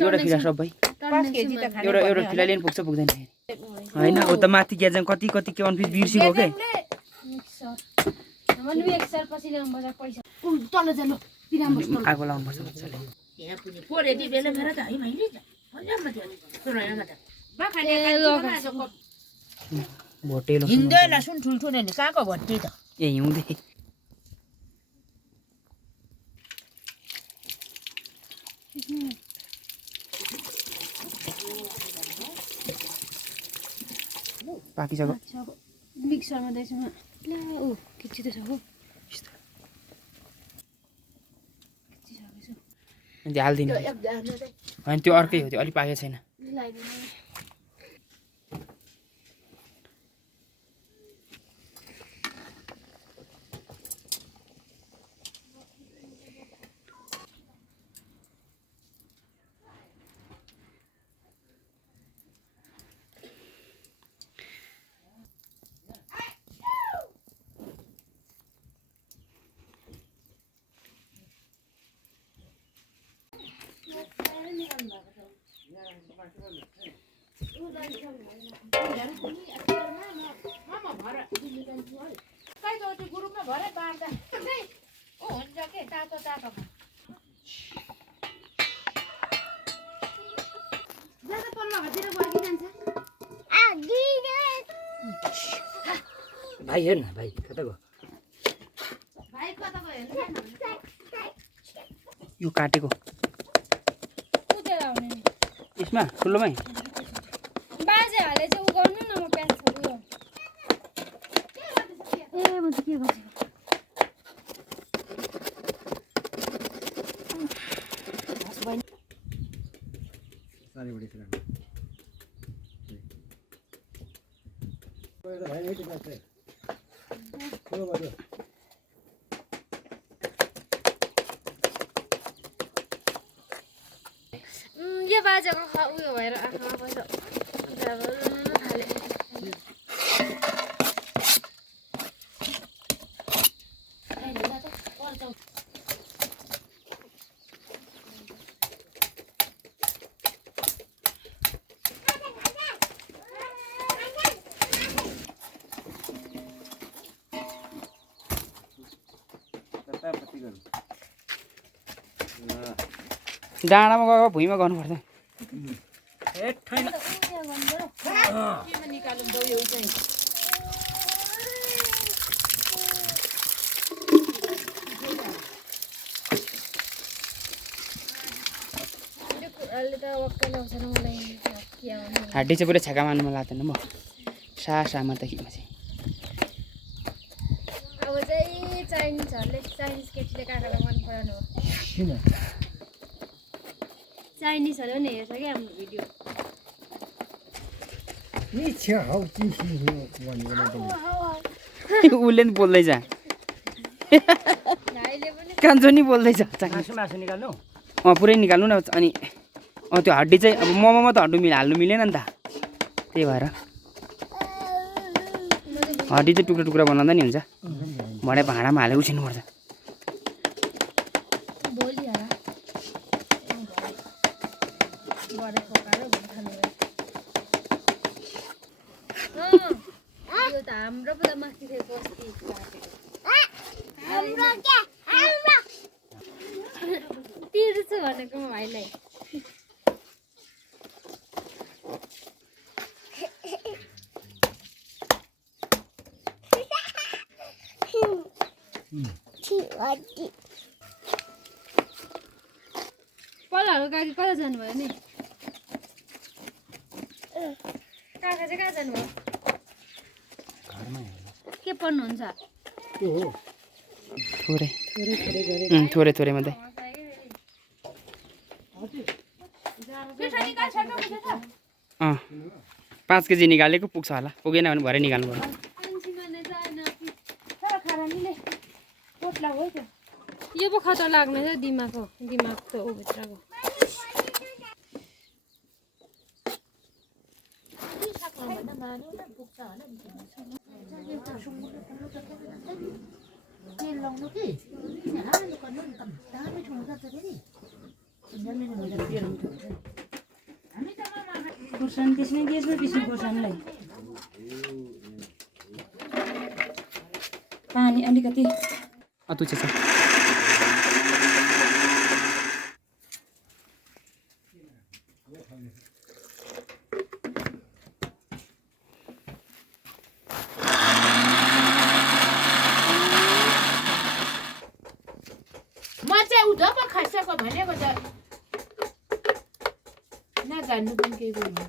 एउटा फिरा सबै 5 केजी त खानु एउटा फिरा लिन पुग्छ पुग्दैन हैन हो त माथि ग्याजङ कति कन्फ्युज बिर्सिगयो के मन एक साल पछि ल्याउनु बजार पैसा तल जानु पिराम बस्नु आगो लाउनु पर्छ मजाले यहाँ पुनि फोरे दि बेला फेर त है मैले भन्याम थियो सुनायमा त बा खाने खान्छ भोटेलो हिँड्दैन सुन ठुल्ठुलो नि कहाँको भट्टी त ए हिउँदे पाकिसक्यो मिक्सरमा दैछमा ला उ किछि त छ हो अनि हाल्दिनु हैन त्यो अर्कै हो त्यो अलि पाकेको छैन मामा भरा कइ जोटी गुरुमा भरे बार्दा ओ हुन्छ के तातो तातो ज्यादा पल्लो हातिर बगी जान्छ भाइ हेर्न भाइ कता गयो भाइ कता गयो हेर्नु यो काटेको कुदेर आउने नि यसमा ठुलोमै बाजे हाले चाहिँ उ गर्नु न म प्याज छोड्यो ए म त के गर्छु सारी बड़ी फिल्म भाई नहीं करते चलो बाजू यो बाजेको उयो भएर आँखामा पैसा हाले डाँडामा गएको भुइँमा गर्नुपर्छ निकालौँ दौ यो चाहिँ अहिले त वक्कै लाउँछ न मलाई हाड्डी चाहिँ पुरै छेका मान्नुमा लाग्दैन म सामा त किमा चाहिँ अब चाहिँ चाइनिजहरूले चाइनिज केटीले काकालाई मन पराउनु हो चाइनिजहरू नि हेर्छ क्या हाम्रो भिडियो उसले नि बोल्दैछ कान्छो नि बोल्दैछ मासु निकाल्नु पुरै निकाल्नु न अनि त्यो हड्डी चाहिँ अब मोमोमा त हाल्नु मिलेन नि त त्यही भएर हड्डी चाहिँ टुक्रा टुक्रा बनाउँदा नि हुन्छ भरे भाँडामा हालेर उसिन्नुपर्छ हाम्रो पो त माथि थियो बस्ती तिर्छु भनेको म भाइलाई पल्लाहरू काकी कता जानुभयो नि काका चाहिँ कहाँ जानुभयो के पढ्नुहुन्छ थोरै थोरै मात्रै 5 केजी निकालेको पुग्छ होला पुगेन भने भरे निकाल्नु पर्छ यो पो खतरा लाग्ने छ दिमाग त ऊ भित्रको भन्दा मानु न पुग्छ होला नि तेल लाउनु कि हाल्नु पर्नु नि त दामी ठुलो गर्छ नि हामी त खुर्सानी त्यसमै त्यसमै पिस्नु खुर्सानीलाई पानी अलिकति अतुचे छ म चाहिँ उधो पो खसेको भनेको त नजान्नु पनि केही गर्नु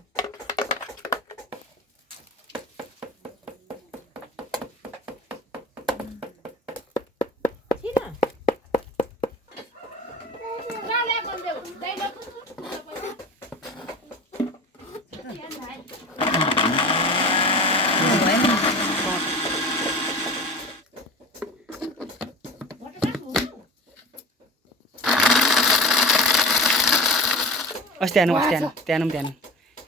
अस्ति त्यहाँ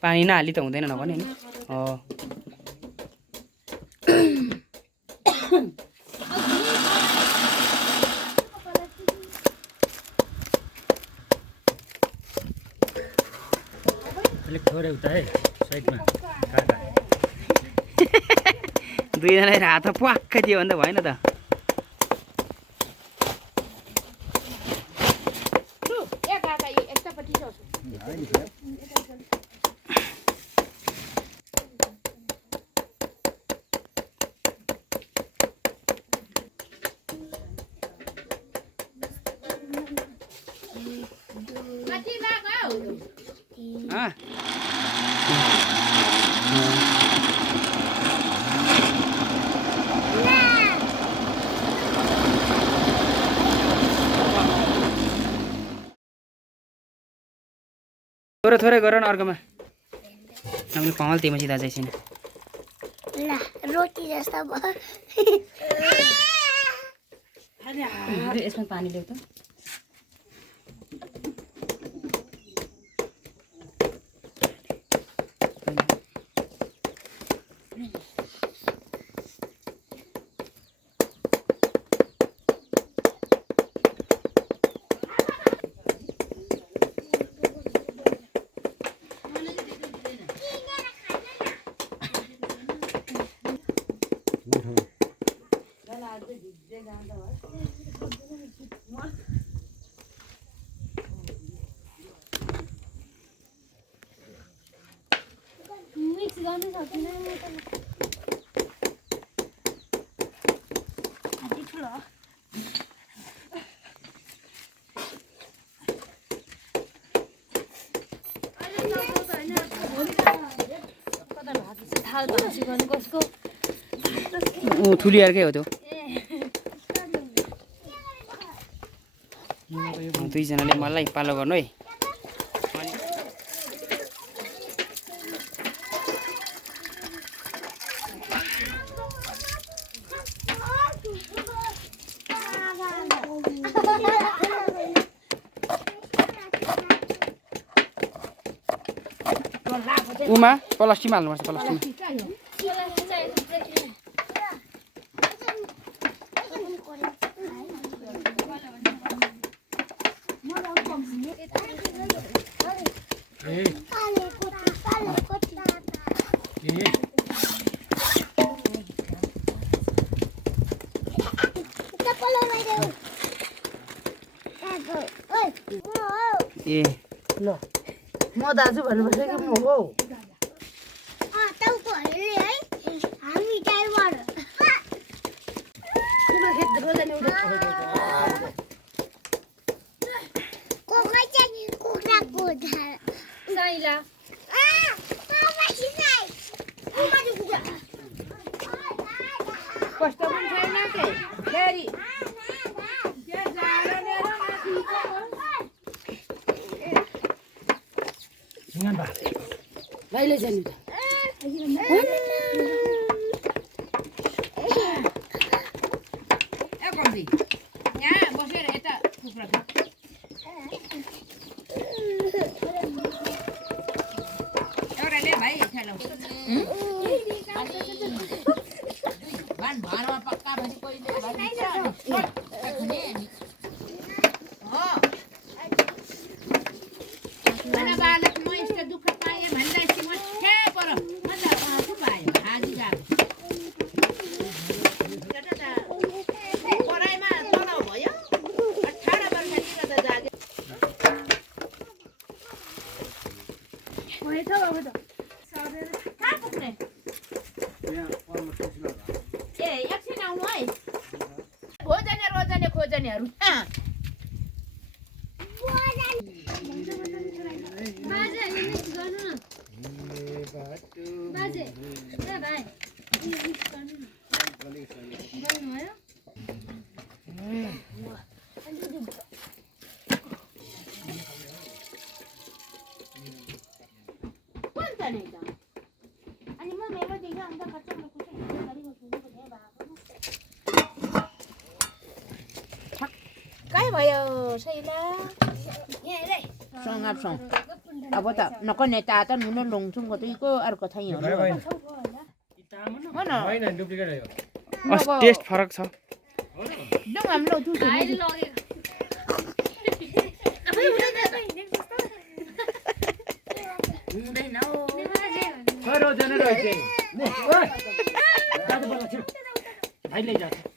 पानी नहाली त हुँदैन नभने नि अलिक थोरै उता है साइडमा काका दुईजना हात प्वाक्कै दियो भने त भएन त थोरै गर न अर्कोमा नभए कमल त्यही मसी दाजै छैन ल रोटी जस्तो भयो यसमा पानी ल्याउ त मिक्स गर्नु सक्दिनँ म त हात्ती ठुलो थाल भाँची गर्नु कसको ठुलियारकै हो त्यो दुईजनाले मलाई पालो गर्नु है उमा प्लास्टिकमा हाल्नुपर्छ प्लास्टिकमा ए ल म दाजु भन्नुपर्छ कि म हो कस्तो पनि छैन के फेरि भाइले जानु त यहाँ बसेर यता कुखुरा एउटाले भाइ खाइलाउ भान भरमा पक्का भने कोहीले ana balat mo यस्तो दुःख पाए भन्दा यस्तो म ठ्या पर मतलब आफू पायो हाजी गएको पढाइमा तनाउ भयो 18 वर्षतिर त जागे होइन बाबु त कहाँ पुग्ने ए एकछिन आउनु है भोजने रोजने खोजनेहरू बाजे हामी मिक्स गर्नु न बाजे ए भाइ मिक्स गर्नु न गर्नुभयो कोण त नाही त आणि मग मेलो दिगा आमचा खर्च नको गाडी बसून हे काय भयो शैला सँग अब त नको नेता त नुन लङछुङ गतैको अर्को थाइ हो होइन डुप्लिकेट हो टेस्ट फरक छ डङ हाम्रो दुध अहिले लगे हुँदैन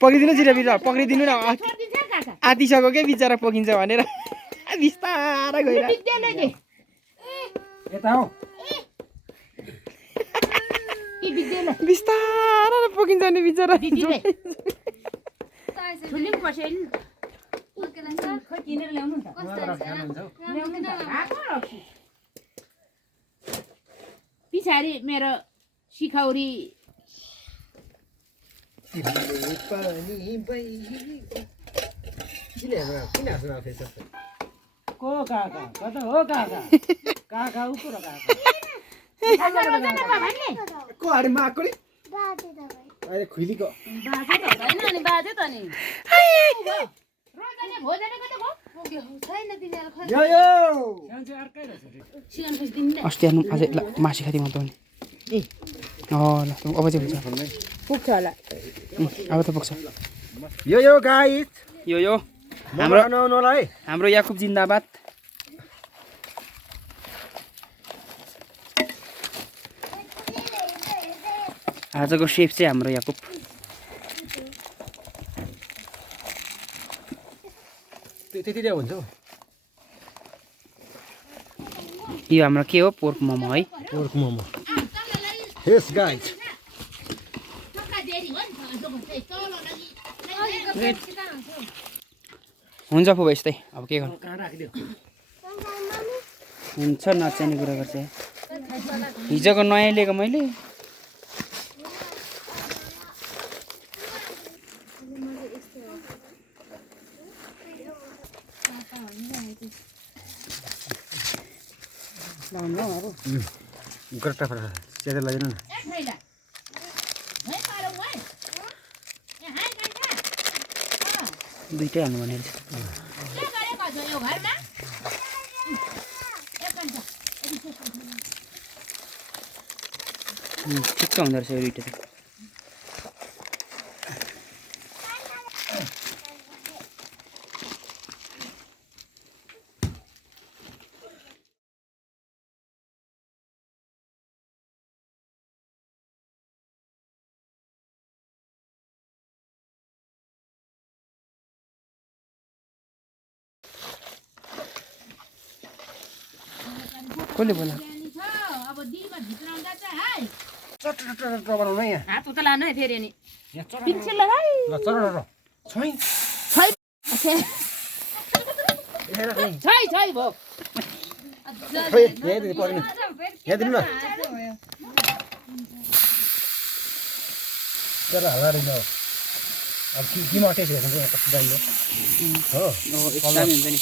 पक्रिदिनु छिटो बिचरा पक्रिदिनु न आतिसक्यो के बिचरा पकिन्छ भनेर बिस्तारै गएर यता हो बिस्तारै पकिन्छ नि बिचरा पछाडि मेरो सिखौरी को काका कता हो काका काका उपर काका को अरे माकोली अरे खुइलीको यो यो अस्ति हेर्नु अझै ल मासु खाँदै म पाउने ल अब चाहिँ हुन्छ पुग्छ होला अब त पुग्छ यो यो गाइस यो हाम्रो बनाउनलाई हाम्रो याकुब जिन्दाबाद आजको सेफ चाहिँ हाम्रो याकुब त्यति नै हुन्छ यो हाम्रो के हो पोर्क मोमो है पोर्क मोमो यस गाइस हुन्छ फुबा यस्तै अब के गर्नु हुन्छ नचाहिने कुरा गर्छ हिजोको नयाँ लिएको मैले गट्टा फरा सेदा लाग्दैन न दुईटै हाल्नु भनेर ठिक्क हुँदो रहेछ यो दुइटा त कसले बोला अब दिमा भित्राउँदा चाहिँ हाय चट्ट बनाउनु यहाँ हात उता लानु है फेरि नि यहाँ चट्ट पिक्चर लगाइ ल चट्ट छोइ छै छै भो खोइ यहाँ दिनु पर्दैन यहाँ दिनु न तर हल्ला रहेन अब किमा टेस्ट हेर्नु यहाँ कस्तो दामी हो दामी हुन्छ नि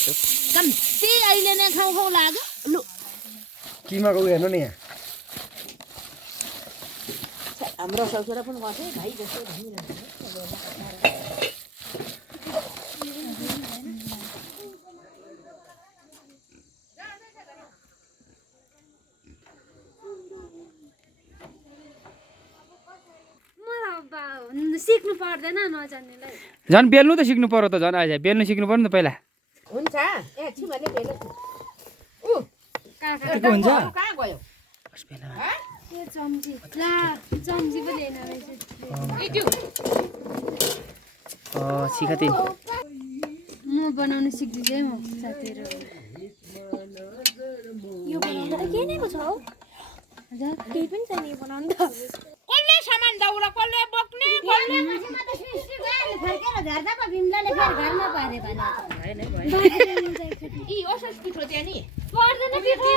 कम्ती अहिले नै खाउ खाउ लाग्यो लु किमाको उयो हेर्नु नि यहाँ हाम्रो ससुरा पनि गएको भाइ जस्तो सिक्नु पर्दैन नजान्नेलाई झन् बेल्नु त सिक्नु पर्यो त झन् अहिले बेल्नु सिक्नु पर्यो नि त पहिला हुन्छ ए छिमले बेले उ के हुन्छ कहाँ गयो यो चम्ची ला चम्ची पनि हेर्न रहेछ इट्यु सिकाते म बनाउन सिक्दै म साथीहरु यो बनाउन त के नै छ हौ हजुर केही पनि छैन यो बनाउन त कसले सामान दाउरा कसले बोक्ने कसले मसिमा त सृष्टि गयो फर्केर झर्दा पो बिमलाले फेरि घरमा पारे भने ई ओसस पिठो त्यहाँ नि पर्दैन पिठो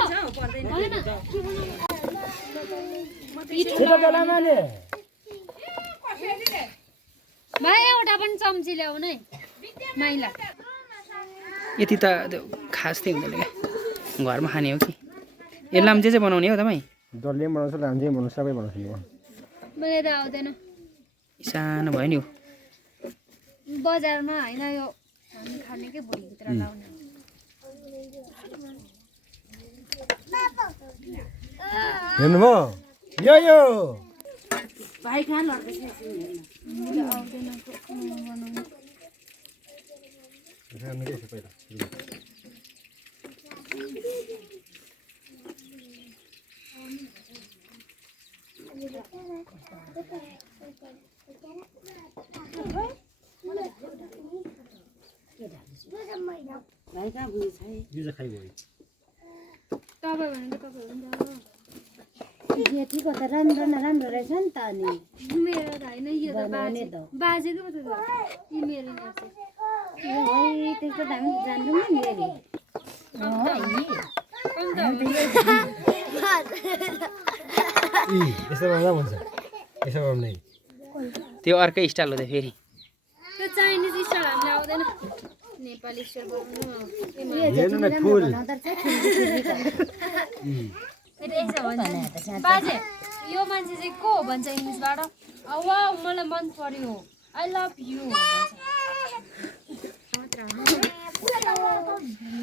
छिटो बेलामाले भाइ एउटा पनि चम्ची ल्याउ नै माइला यति त त्यो खास चाहिँ हुँदैन क्या घरमा खाने हो कि यो लाम्चे चाहिँ बनाउने हो तपाईँ डल्ले पनि बनाउँछ लाम्चे पनि बनाउँछ सबै बनाउँछ नि मलाई त आउँदैन सानो भयो नि हो बजारमा होइन यो हामी खानेकै भुँडीभित्र लाउने हेर्नुभयो यो भाइ कहाँ लड्दैछ आउँदैन बनाउनु भाइ कहाँ बुझ्छ है यो चाहिँ खाइगयो तपाईँ भनेको तपाईँ हुन्छ जेठीको त राम्रो न राम्रो रहेछ नि त अनि मेरो त होइन यो त बाजेको पो त यी मेरो नि है त्यस्तो दामी जान्दैन नि अरे यस्तो बनाउँदा भन्छ यसो बनाउने त्यो अर्कै स्टाइल हो त फेरि त्यो चाइनिज स्टाइल हामीलाई आउँदैन नेपाली स्टाइल बनाउनु हेर्नु न फुल बाजे यो मान्छे चाहिँ को हो भन्छ इङ्ग्लिसबाट वाउ मलाई मन पर्यो आई लभ यु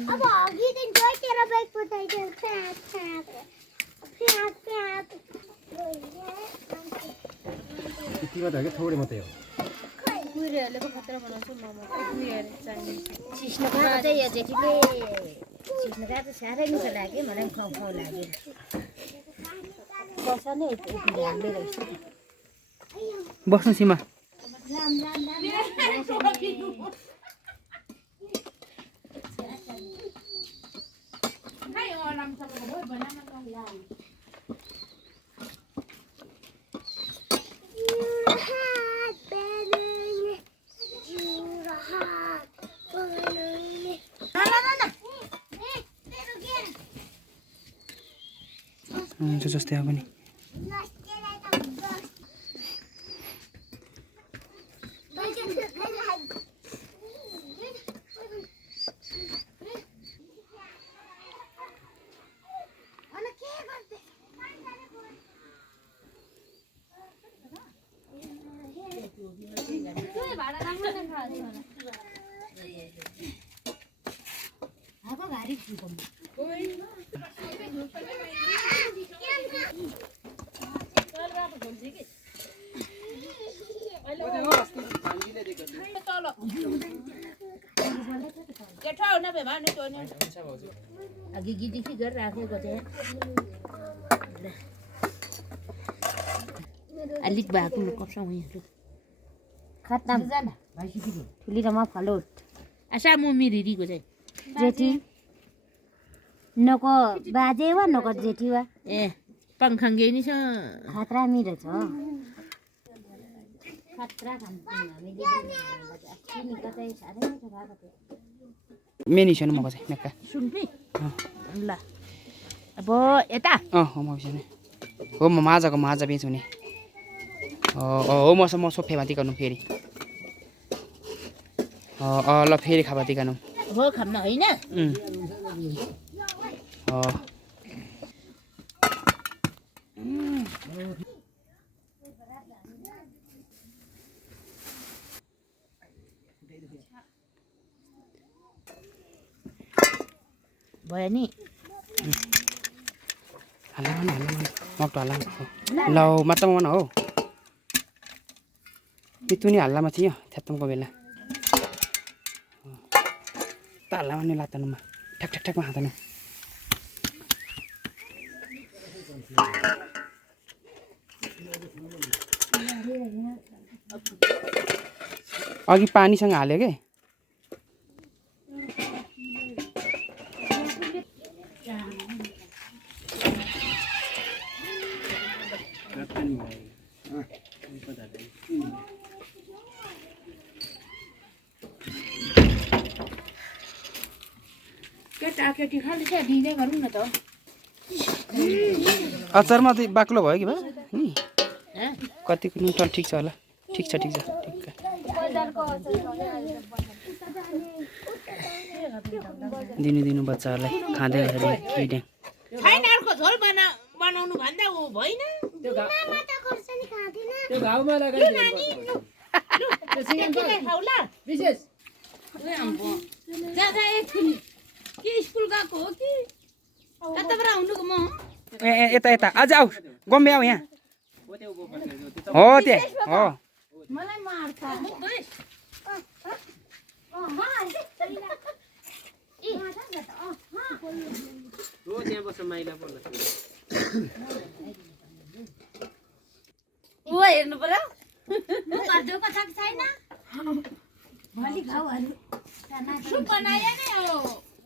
अब अघि दिन जोइ तेरो बैग पठाइदियो यतिमा त हो कि थोरै मात्रै हो कुहिरोहरूले पो खतरा बनाउँछ मोमो कुहिरोहरू चाइनिज सिस्नो खाएको चाहिँ यो जेठीले सिस्नो खाएको चाहिँ साह्रै मिठो लाग्यो मलाई पनि खुवाउ खुवाउ लाग्यो बस नै यति हाल्दै रहेछ बस्नु सीमा हुन्छ जस्तै अब नि भाडा राम्रो नै खायो अब घारी फुल्को अघि गिटी गरेर राखेको चाहिँ अलिक भएको कप्छ उयोहरू खत्तम ठुली र मफलोट सामु मिरिरीको चाहिँ जेठी नको बाजे वा नको जेठी वा ए पंखङ्गे नि छ खतरा मिरो छ खतरा मेनी छैन मको चाहिँ नक्का सुन्पी ल अब यता हो म बिर्सेँ हो म माझा बेच्छु नि हो म सोफे भाती गर्नु फेरि ल फेरि खाबाती गर्नु हो खाम्न होइन भयो नि हाल मक्टो हाल ल मात्र मन हो मितुनी हल्लामा थियो थ्यात्तमको बेला त हल्लामा नि लातनुमा ठ्याक ठ्याक ठ्याकमा हातनु अघि पानीसँग हाल्यो के केटाकेटी खालि चाहिँ दिँदै गरौँ न त अचारमा त बाक्लो भयो कि भयो नि कतिको नुन ठिक छ होला ठिक छ ठिक दिनु बच्चाहरूलाई खाँदै गरेर हिँड्ने छैन अर्को झोल बनाउनु भन्दा ऊ भएन त्यो घाउमा विशेष के स्कुल गएको हो कि कताबाट आउनुको म ए यता यता आज आऊ गम्बे आऊ यहाँ हो त्यहाँ हो मलाई मार्छ ऊ हेर्नु पर्यो सुप बनायो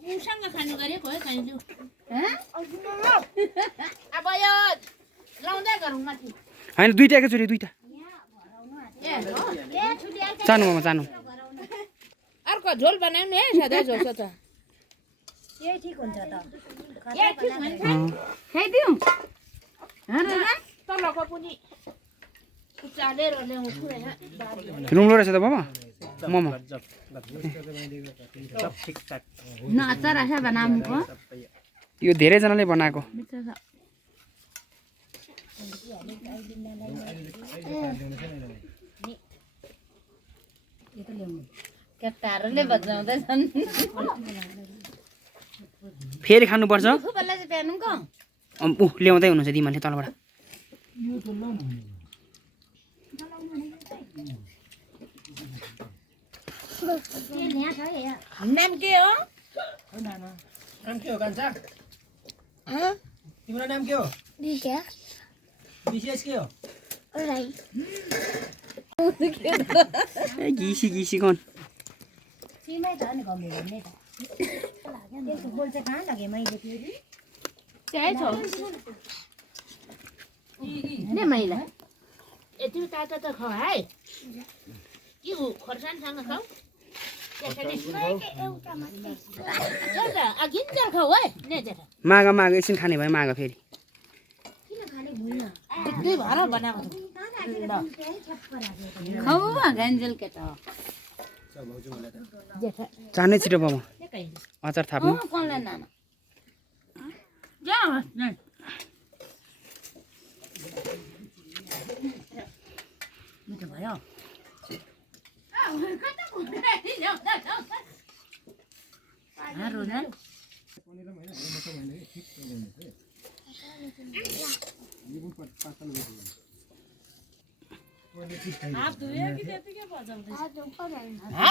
नि उसँग खानु गरेको है खाइदिउ अब यो लाउँदै गरौँ माथि होइन दुईटा एकैचोटि दुईटा चानु मामा चानु अर्को झोल बनाउनु है सधैँ झोल त यही ठिक हुन्छ त खाइदिउँ तलको पनि चालेर ल्याउँछु रुङ्लो रहेछ त बाबा मोमो न अचार आशा बनाउनुको यो धेरैजनाले बनाएको केटाहरूले बजाउँदैछन् फेरि खानुपर्छ फुपल्लाई चाहिँ प्यानुको ऊ ल्याउँदै हुनुहुन्छ दिमाले तलबाट नाम के हो नाम के हो कान्छा तिम्रो नाम के हो विशेष के हो घिसी कौन सिमै छ नि गम्भीर भन्ने त त्यसको बोल चाहिँ कहाँ लगेँ मैले फेरि त्यही छ ने मैला यति तातो त खाऊ है के हो खोर्सानीसँग खाऊ अघिन्जेल खाऊ है माग एकछिन खाने भयो माग फेरि त्यही भएर बनाएको खाऊ अघिन्जेल के त चानै छिटो बाबा अचार थाप्नु कनलाई नाना मिठो भयो रोजन हात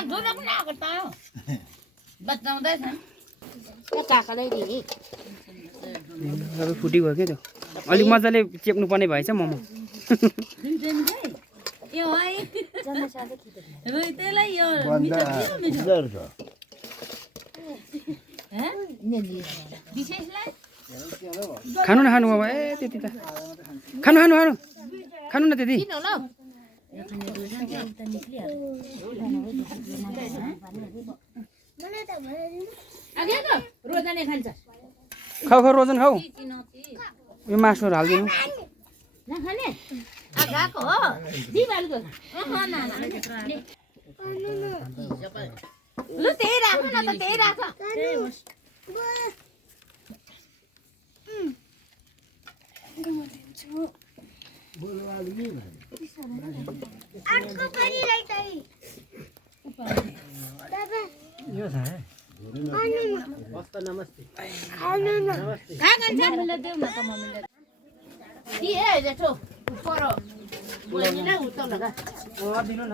धुन पनि आएको त बचाउँदैछन् काकालाई सबै फुटिगयो क्या त्यो अलिक मजाले चेप्नु पर्ने भएछ मोमो यो है त्यसलाई यो मिठो विशेषलाई खानु न खानु बाबा ए त्यति त खानु न त्यति किन होला रोजने खान्छ खाऊ रोजन खाऊ यो मासुहरू हालिदिनु नखाने गएको हो दिवालीको ल त्यही राख न त त्यही राख यो छ नमस्ते मम्मीलाई देऊ न त मम्मीलाई के है जेठो पर बहिनीलाई उता लगा दिनु न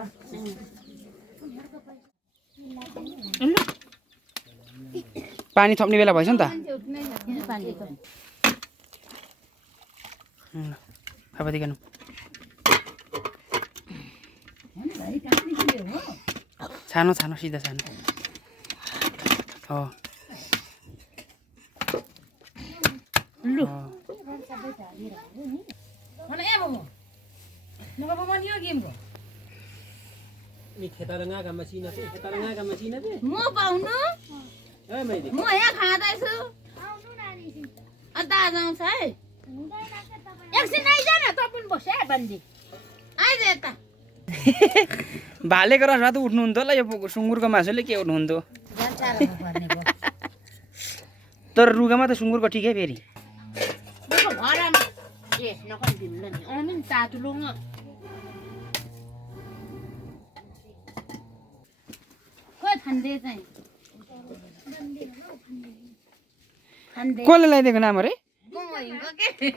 पानी थप्ने बेला भएछ नि त अब देखिनु छानो छानो सिधा छानो हो लु mana ya Momo Momo Momo ni game ko नि खेतारङ्गा मसिना पे खेतारङ्गा मसिना पे म पाउनु ए मैले म यहाँ खाँदैछु आउनु नानी अन्त आज आउँछ है एकछिन आइज न त पनि बस है बन्दी आइज यता भालेको रसमा त उठ्नुहुन्थ्यो होला यो सुँगुरको मासुले के उठ्नुहुन्थ्यो तर रुगामा त सुँगुरको ठिकै फेरि घरमा ए नकन दिमला नि अनि तातुलुङ खोइ खान्दे चाहिँ खान्दे कसले लगाइदिएको नाम अरे गएको के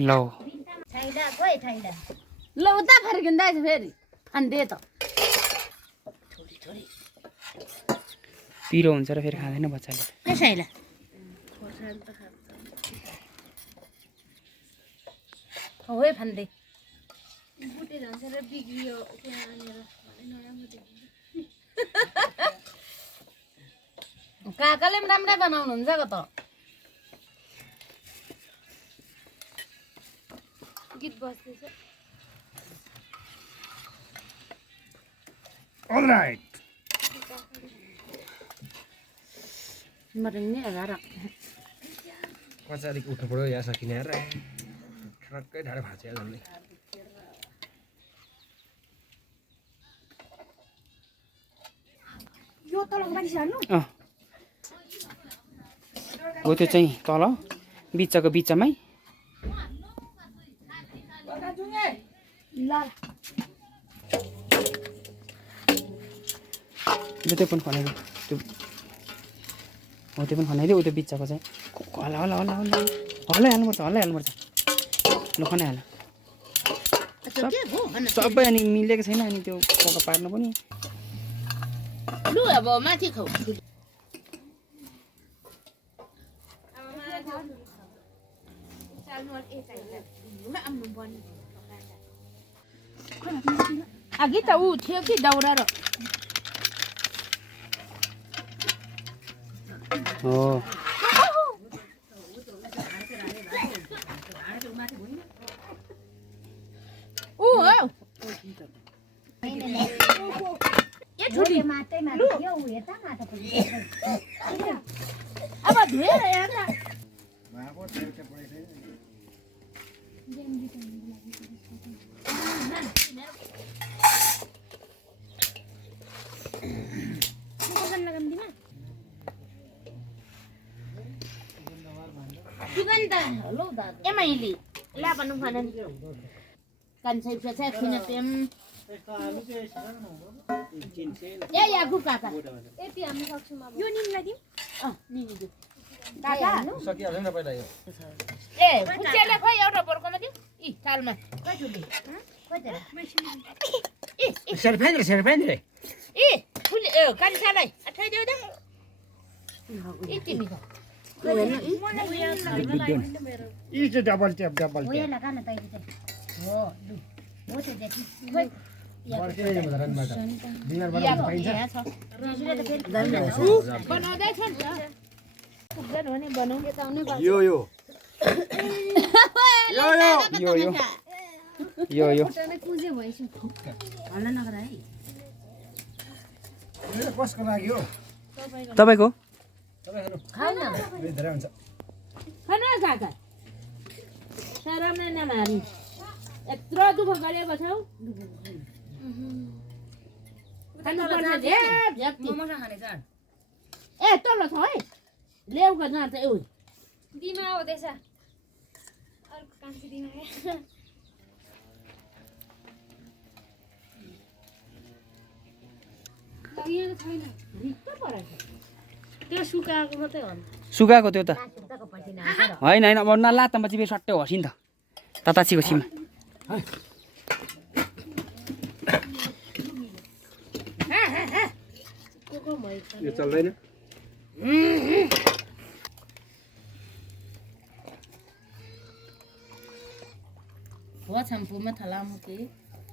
ल थाइडा खोइ थाइडा ल उता फर्किँदैछ फेरि खान्दे त पिरो हुन्छ र फेरि खाँदैन बच्चाले कसैलाई होय फान्दे बुटे जान्छ र बिग्रियो त्यहाँ आनेर भने नराम्रो देखिन्छ काकाले पनि राम्रै बनाउनुहुन्छ के त गीत बज्दैछ अलराइट मरिने अगार कचारिक उठ्नु पर्यो यहाँ सकिने र ठ्याक्कै ढाडे भाँच्छ झन्डै यो तलको मान्छे हाल्नु हो त्यो चाहिँ तल बिचको बिचमै ल त्यो पनि खनाइदियो त्यो हो त्यो पनि खनाइदियो त्यो बिचको चाहिँ हल्ला हल्ला हल्ला हल्ला हल्लै हाल्नुपर्छ हल्लै हाल्नुपर्छ ल खनाइहाल सबै अनि मिलेको छैन अनि त्यो पक्का पार्नु पनि लु अब माथि खाऊ अघि त ऊ थियो कि दाउरा र हो ऊ हो माटैमा थियो उ यता माटो पनि अब धोएर यहाँ सुगन्ध हेलो दादा एमाइली ला भन्नु खान कान्छै पेछा खुने पेम ए यागु काका यति हामी सक्छौँ अब यो निमलाई दिम निनी दिम काका सकिहाल्यो नि पहिला यो ए कुचेले खोइ एउटा बोर्कोमा दिउ इ थालमा खोइ ठुली सेरफाइन रे इ फुली ए कान्छालाई अठाइ देऊ त इ तिमी खा यी चाहिँ डबल ट्याप हो या लगा न तैले चाहिँ हो लु हो त्यो देखि खोइ बनाउँदै छ नि त पुग्दैन भने बनाऊ यताउने बाटो यो यो यो खुट्टामै कुजे भएछु हल्ला नगर है कसको लागि हो तपाईँको खाऊ न धेरै हुन्छ खाना काका सारामै नमारी यत्रो दुःख गरेको छौ खानुपर्छ मोमोसँग खाने चाड ए तल छ है ल्याउ गर्न तeu दिमा आउँदैछ अर्को कान्छी दिमा यहाँ छैन रित्तो परेछ त्यो सुकाएको मात्रै हो सुकाएको त्यो त सुक्ताको पसिना आउँछ र होइन होइन अब नलात्तामा चाहिँ फेरि सट्टै हसी नि त ताताछीको सीमा यो चल्दैन Có thằng phụ mất thằng làm cái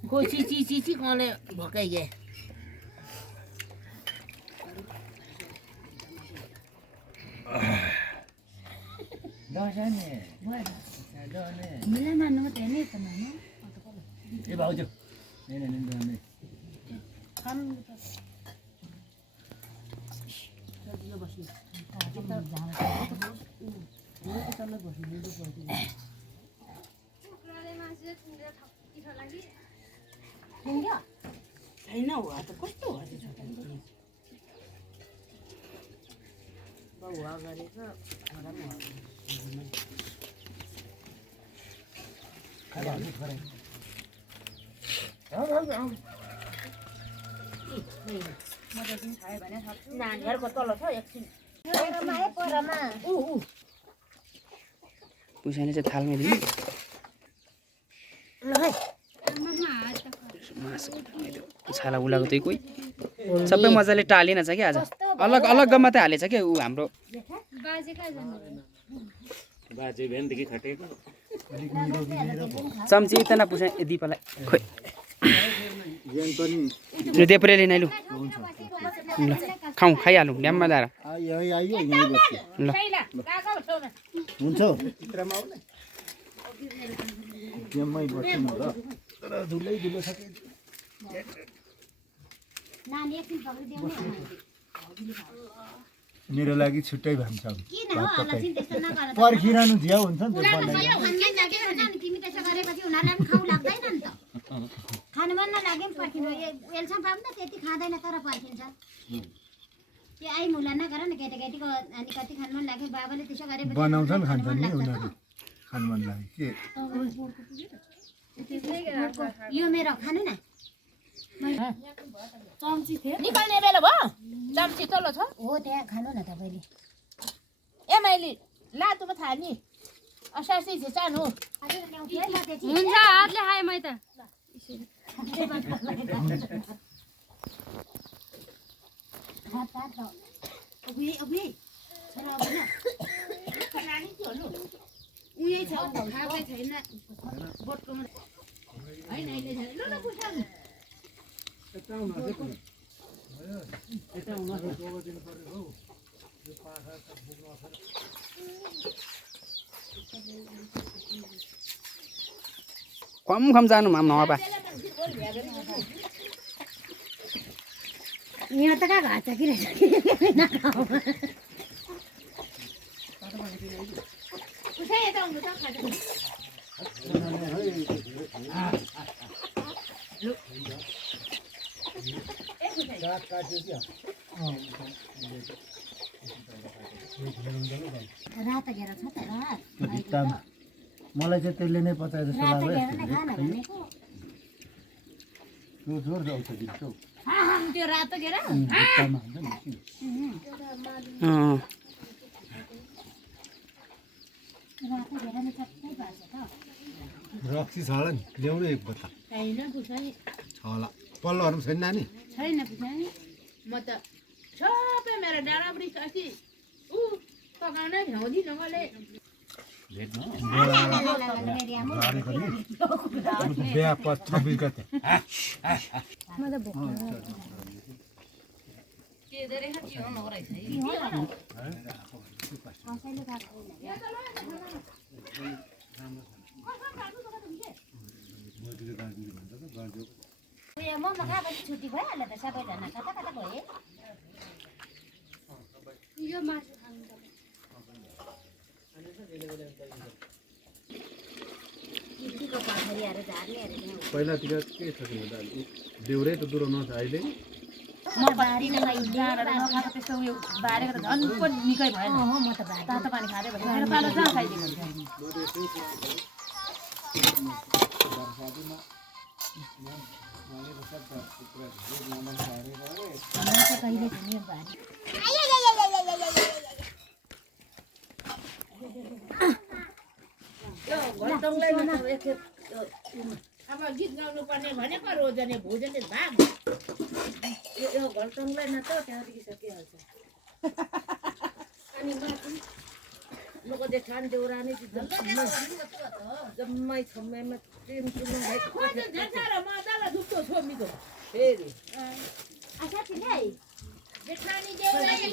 cô chi con này bỏ cây gì Đó ra nè. Đó nè. Mới lên mà nó thế này phần nó. Đi bảo chưa? Đây này lên đường này. Khăn छैन हुवा त कस्तो हुवा छ हुवा गरेको नानीहरूको तल छ एकछिन पुसाइले चाहिँ थालमा दिनु ल है मासु छाला उलाको त्यही कोही सबै मजाले टालेन छ कि आज अलग अलग मात्रै हालेछ क्या ऊ हाम्रो बाजे कहाँ जानु बाजे बिहानदेखि खटेको चम्ची त नपुसाइ दिपालाई खोइ ज्ञान पनि लु देब्रेले नै लु ल खाउँ खाइहालौँ ड्याममा दाएर आयो यहीँ बस्छु ल हुन्छ ज्ञानमै बस्छु म ल तर धुलै धुलो छ कि नानी एकछिन पक्रिदेऊ न मेरो लागि छुट्टै भन्छ किन हो अलक्षिन त्यस्तो नगर पर्खिरहनु झ्या हुन्छ नि त उनीहरूलाई भन्दै लागेको छ नि तिमी त्यसो गरेपछि उनीहरूलाई पनि खाउ लाग्दैन नि त खानु मन नलागे पनि पर्खिनु एलसम्म पाउँ न त्यति खाँदैन तर पर्खिन्छ त्यो आइमुला नगर न केटाकेटीको अनि कति खानु मन लाग्यो बाबाले त्यसो गरेपछि बनाउँछन् खान्छन् नि उनीहरू खानु मन लाग्यो के यो मेरो खानु न निकाल्ने बेला भयो चम्ची तल छ हो त्यहाँ खानु न तपाईँले ए मैले लातुमा थाहा नि असासी सानो हुन्छ हातले खाएँ मै त उही छ खाएकै छैन बोटकोमा होइन अहिले छैन ल पुछानु खम जानु माम नपा यहाँ त कहाँ घाँस कि रहेछ पुछाइ यता आउनु त खाजा रात घेर छ त रात भित्तामा मलाई चाहिँ त्यसले नै पचाए जस्तो रात लाग्यो घेर नै खान भनेको त्यो जोर जाउँछ भित्तो त्यो रातो घेरा भित्तामा हुन्छ नि रात घेर नै सबै भएछ त रक्सी छ होला नि ल्याउनु एक बत्ता छैन पुछाइ छ होला पल्लोहरू छैन नानी छैन पुछाइ म त सबै मेरो डाँडाबुढी कति ऊ पकाउनै भ्याउँदिन मैले बिहा 26 गते म त भोक उयो मोमो खाएपछि छुट्टी भइहाल्यो त सबैजना कता कता गए यो मासु खानु त टिटीको पाखरीहरू झार्नेहरू पहिलातिर के छ देउरै त दुरो नछ अहिले म बारी जाँडा नखाएको त्यस्तो उयो बारेको त झन् पनि निकै भएन म त भात तातो पानी खाँदै भने मेरो पालो जहाँ खाइदिएको कहिले खाने भारी अब गीत गाउनु पर्ने भनेको रोजने भोजनले भाग यो घरटङलाई न त त्यहाँदेखि सकिहाल्छ अनि लोक देखान देउरानी जम्मै छम्मैमा प्रेम सुन्नु भएको मजालाई धुप्तो छोमिदो फेरि अच्छा थिए है देखानी देउरानी